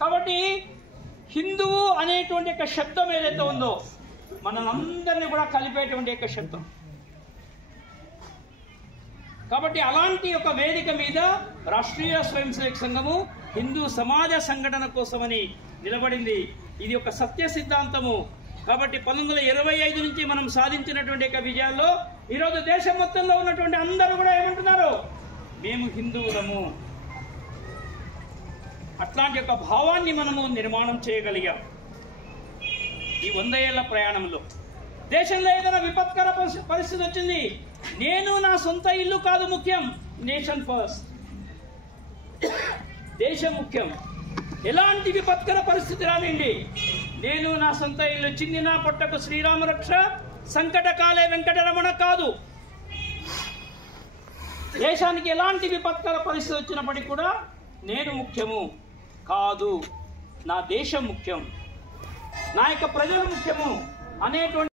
కాబట్టి హిందువు అనేటువంటి యొక్క శబ్దం ఏదైతే ఉందో మనందరినీ కూడా కలిపేటువంటి యొక్క శబ్దం. కాబట్టి అలాంటి ఒక వేదిక మీద రాష్ట్రీయ స్వయం సేవక సంఘము హిందూ సమాజ సంఘటన కోసమని నిలబడింది. ఇది ఒక సత్య సిద్ధాంతము. కాబట్టి 1925 నుంచి మనం సాధించినటువంటి యొక్క విజయాల్లో ఈరోజు దేశం మొత్తంలో ఉన్నటువంటి అందరూ కూడా ఏమంటున్నారు, మేము హిందువులము. అట్లాంటి యొక్క భావాన్ని మనము నిర్మాణం చేయగలిగాం. ఈ 100 ఏళ్ల ప్రయాణంలో దేశంలో ఏదైనా విపత్కర పరిస్థితి వచ్చింది, నేను నా సొంత ఇల్లు కాదు ముఖ్యం, నేషన్ ఫస్ట్, దేశం ముఖ్యం. ఎలాంటి విపత్కర పరిస్థితి రానిండి, నేను నా సొంత ఇల్లు చిన్ని నా పొట్టకు శ్రీరామ రక్ష సంకటకాలే వెంకటరమణ కాదు. దేశానికి ఎలాంటి విపత్కర పరిస్థితి వచ్చినప్పటికీ కూడా నేను ముఖ్యము కాదు, నా దేశం ముఖ్యం, నా యొక్క ప్రజలు ముఖ్యము అనేటువంటి